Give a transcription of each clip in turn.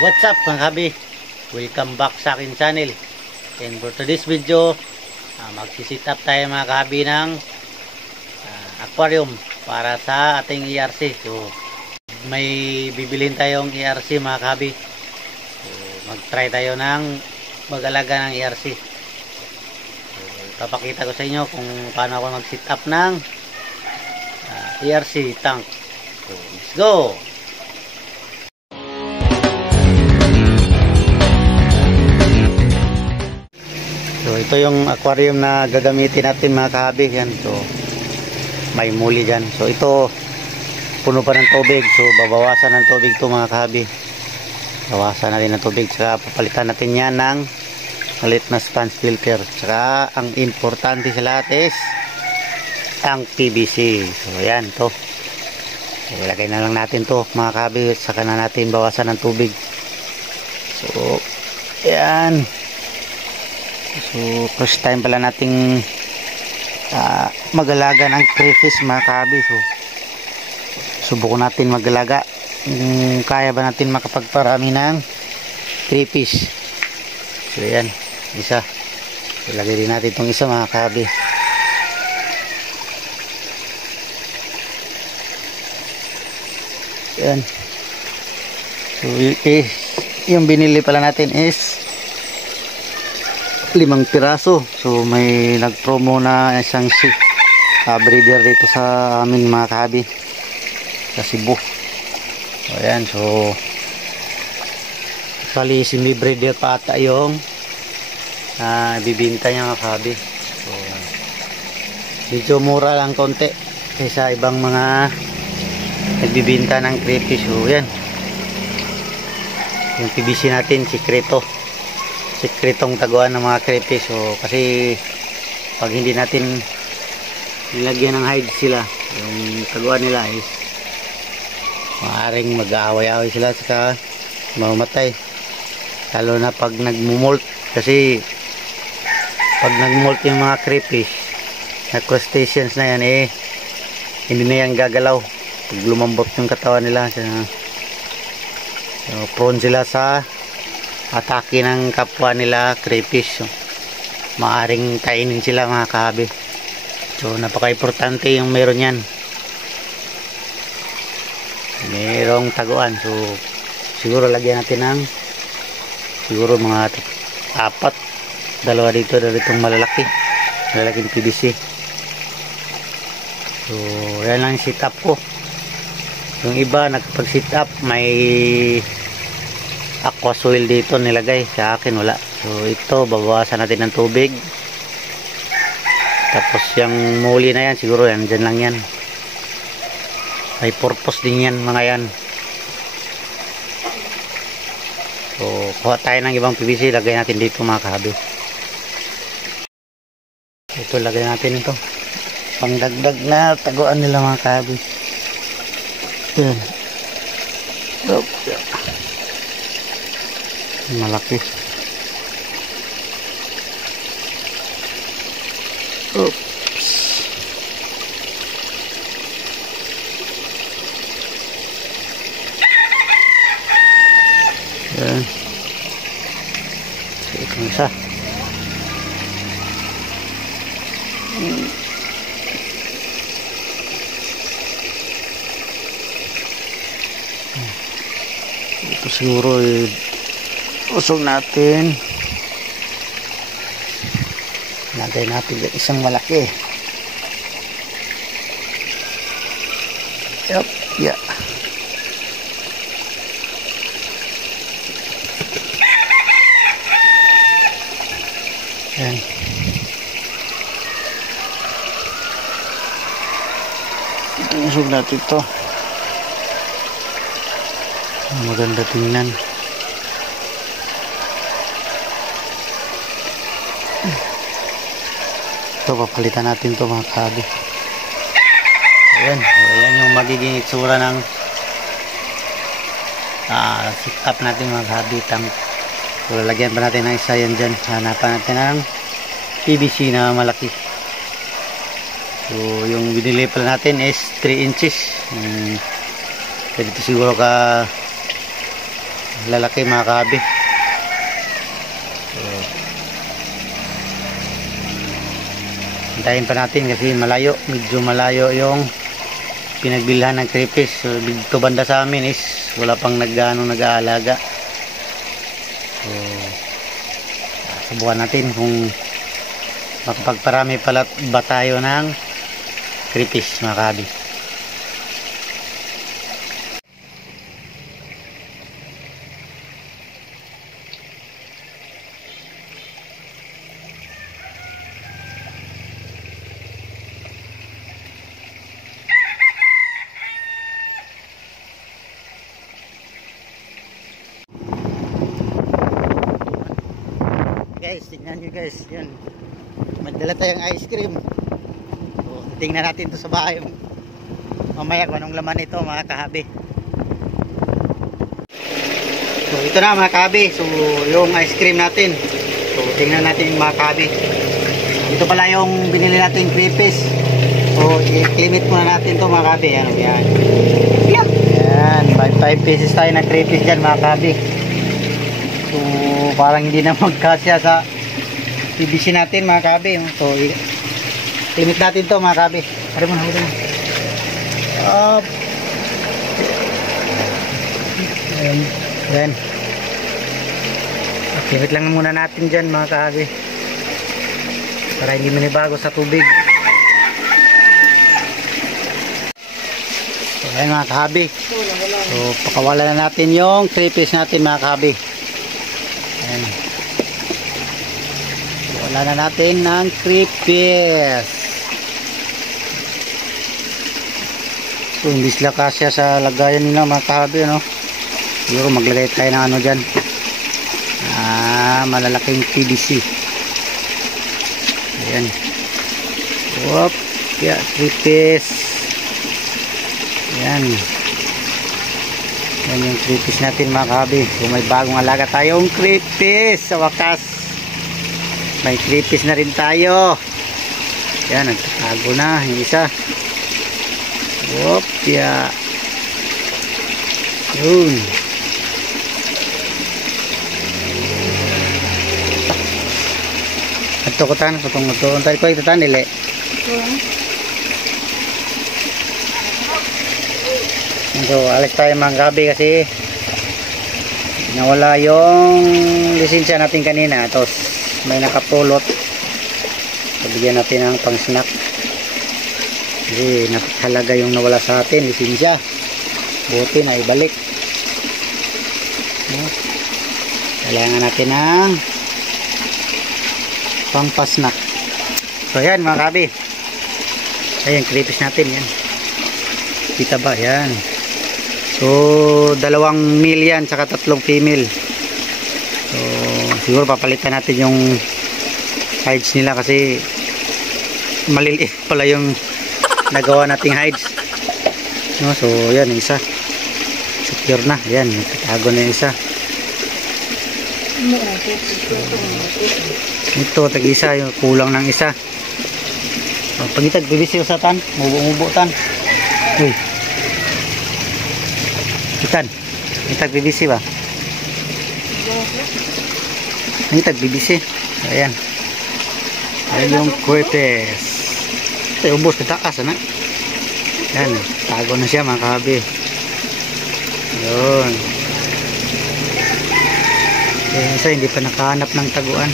What's up mga kabi? Welcome back sa akin channel. And for today's video, magsisit up tayo mga kabi ng aquarium para sa ating ERC. So, may bibilin tayong ERC mga kabi. So, mag-try tayo ng mag-alaga ng ERC. So, papakita ko sa inyo kung paano ako mag-sit up ng ERC tank. So, let's go! So ito yung aquarium na gagamitin natin mga kahabi. Yan, so may muli dyan. So ito puno pa ng tubig, so babawasan ng tubig to mga kahabi. Bawasan natin ng tubig, saka papalitan natin yan ng malit na sponge filter. Saka ang importante sa lahat is ang PVC. So yan to, ilagay na lang natin to mga kahabi, saka na natin bawasan ng tubig. So yan. So first time pala nating mag-alaga ng crayfish mga kahabi. So subukan natin mag-alaga. Kaya ba natin makapagparami ng crayfish? So yan, isa. Ilagay din natin itong isa mga kahabi. Yan. So yung binili pala natin is 5 piraso. So may nag-promo na isang breeder dito sa amin mga kahabi, sa Cebu. So ayan, so actually semi-breeder pa ata yung bibinta niya mga kahabi. So medyo mura lang konti kaysa ibang mga nagbibinta ng crayfish. So yan, yung PVC natin sikretong taguan ng mga crayfish. So kasi pag hindi natin nilagyan ng hide sila, yung taguan nila is maaaring mag-aaway-aaway sila saka mamamatay, lalo na pag nagmumolt. Kasi pag nagmolt yung mga crayfish na crustaceans na yan, hindi na yan gagalaw pag lumambot yung katawan nila. So prone sila sa atake ng kapwa nila crayfish. So, maaring kainin sila mga kahabi. So napaka-importante yung meron yan, merong taguan. So siguro lagyan natin ng siguro mga 4, 2 dito, itong malalaking PVC. So yan lang sit up ko. Yung iba nagpag-sit up may aqua soil dito nilagay, sa akin wala. So ito babawasan natin ng tubig, tapos yung muli na yan siguro yan dyan lang yan, may purpose din yan mga yan. So kuha tayo ng ibang PVC, lagay natin dito mga kahabi. Ito lagay natin ito, pangdagdag na taguan nila mga kahabi. Yan, malaki. Oops. Yan. Ito isa. Ito siguro usog natin. Lagay natin isang malaki. Yup, yeah. Yan. Usog natin ito. Maganda tingnan. Ito papalitan natin ito mga kahabi. Ayan, ayan yung magiging itsura ng sit up natin mga kahabi tank. So lalagyan pa natin ng isa yan dyan. Hanapan natin ng PVC na malaki. So yung binili pala natin is 3 inches. Pwede ito siguro ka lalaki mga kahabi. So, hintayin pa natin kasi malayo, medyo malayo yung pinagbilhan ng crayfish. So, dito banda sa amin is wala pang nag-aalaga. So, subukan natin kung makapagparami pala ba tayo ng crayfish mga kahabi. Guys, tingnan nyo guys, yan, magdala tayong ice cream. So, tingnan natin to sa bahay mamaya kung anong laman ito mga kahabi. So ito na mga kahabi, so yung ice cream natin. So tingnan natin yung mga kahabi. Ito pala yung binili natin crayfish. So i-limit muna natin to mga kahabi. Yan, yan. Yan, may 5 pieces tayo na crayfish dyan mga kahabi. So parang hindi na magkasya sa PVC natin mga kahabi. So limit natin to mga kahabi. Pare mo na, huwag na. Up. Yan. Limit lang muna natin dyan mga kahabi. Para hindi manibago sa tubig. So yan mga kahabi. So pakawalan na natin yung crayfish natin mga kahabi. Ayan. Wala na natin ng crayfish. So hindi sila kasya sa lagayan nila mga kahabi, no? Siguro maglagay tayo ng ano dyan, malalaking PVC. Ayan. Whoop. Yeah, crayfish. Ayan. Yan yung crayfish natin mga kahabi. So may bagong alaga tayong crayfish sa wakas. May crayfish na rin tayo. Yan, nagtatago na yung isa. Whoop, yeah. Yun. Ito ko tan, patong tayo ko ito tan nili. So alis tayo mga gabi kasi nawala yung lisensya natin kanina, tapos may nakapulot. Bigyan natin ng pang snack kasi napakahalaga yung nawala sa atin lisensya, buti na ibalik. Kailangan natin ng pang pasnak. So yan mga kabi, ayan crayfish natin yan, kita ba yan? So 2 male yan saka 3 female. So siguro papalitan natin yung hides nila kasi maliliit pala yung nagawa nating hides, no? So yan isa secure na, yan nagtatago na yung isa. Ito tag-isa, yung kulang ng isa. Pagitag bibisi usatan, mubo-mubutan. Uy, itan itag bibisi ba? Itag bibisi. Ayan, ayan yung crayfish. Ito ubos ke taas na. Yan, tago na siya mga kahabi. Yun. Yung isa hindi pa nakahanap ng taguan.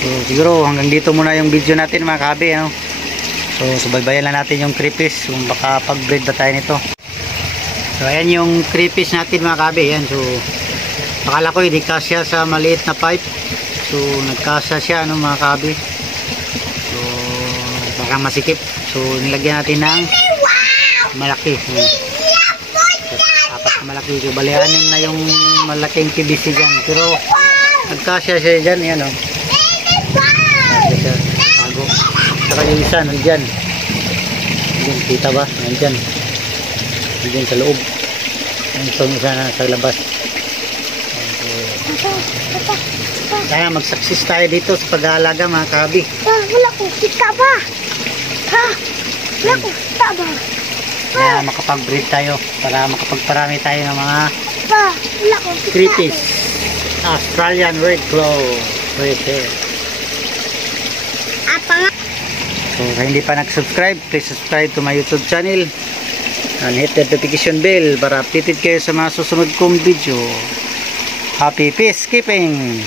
So siguro hanggang dito muna yung video natin mga kahabi, no? So subaybayan lang natin yung crayfish kung baka pag-breed ba tayo nito. So ayan yung crayfish natin mga kahabi. Yan, so akala ko hindi kasya sa maliit na pipe. So nagkasya siya, ano mga kahabi. So baka masikip. So nilagyan natin ng malaki. So, apat na malaki. So bali 6 na yung malaking PVC dyan. Pero nagkasya siya dyan. Yan, oh. Kasya siya. Bago. Saka yung isa nandyan. Nandyan, kita ba? Nandyan. Nandyan sa loob. Nandyan isa na sa labas. Kaya mag-success tayo dito sa pag-aalaga mga kahabi. Wala ko kita ba? Ha? Naku, taba. Kaya makapag-breed tayo para makapagparami tayo ng mga creepies. Australian Red Claw. Right there. So, kung hindi pa nag-subscribe, please subscribe to my YouTube channel and hit the notification bell para updated kayo sa mga susunod kong video. Happy peacekeeping!